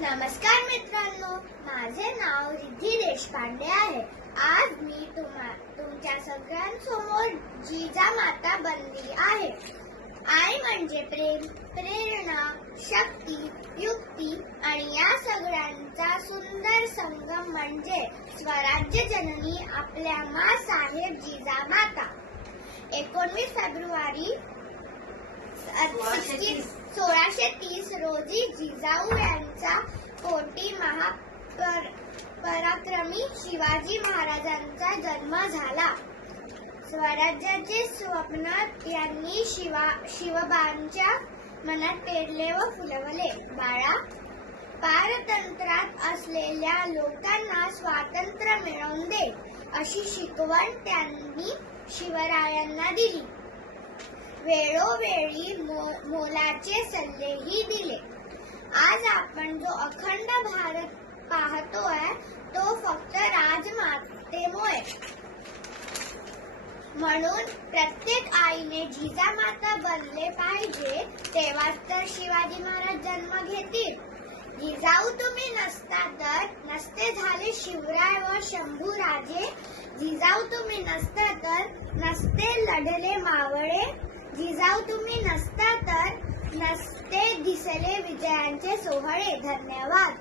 नमस्कार मित्रांनो, माझे नाव रिद्धी देशपांडे आहे। आज मी तुमच्या सगळ्यांसमोर जिजामाता बनली आहे। आई म्हणजे प्रेम, प्रेरणा, शक्ती, युक्ती आणि या सगळ्यांचा सुंदर संगम म्हणजे स्वराज्य जननी आपल्या माँसाहेब जिजामाता। 19 फेब्रुवारी 1630 रोजी जिजाऊ यांचा कोटी महापराक्रमी शिवाजी महाराजांचा जन्म झाला। स्वराज्याचे स्वप्न यांनी शिवबांच्या मनात पेरले व फुलवले। बाळा, पारतंत्र्यात असलेल्या लोकांना स्वातंत्र्य मिळवून दे, अशी शिकवण त्यांनी शिवरायांना दिली। वेळोवेळी मोलाचे सल्लेही दिले। आज आपण जो अखंड भारत पाहतोय तो फक्त राजमातेमुळे। म्हणून प्रत्येक आईने जिजामाता बनले पाहिजे, तेव्हाच तर शिवाजी महाराज जन्म घेतील। जिजाऊ तुम्ही नसता तर नसते झाले शिवराय व शंभूराजे। जिजाऊ तुम्ही नसता तर नसते लढले मावळे। जिजाऊ तुम्ही नसता तर नसते दिसले विजयांचे सोहळे। धन्यवाद।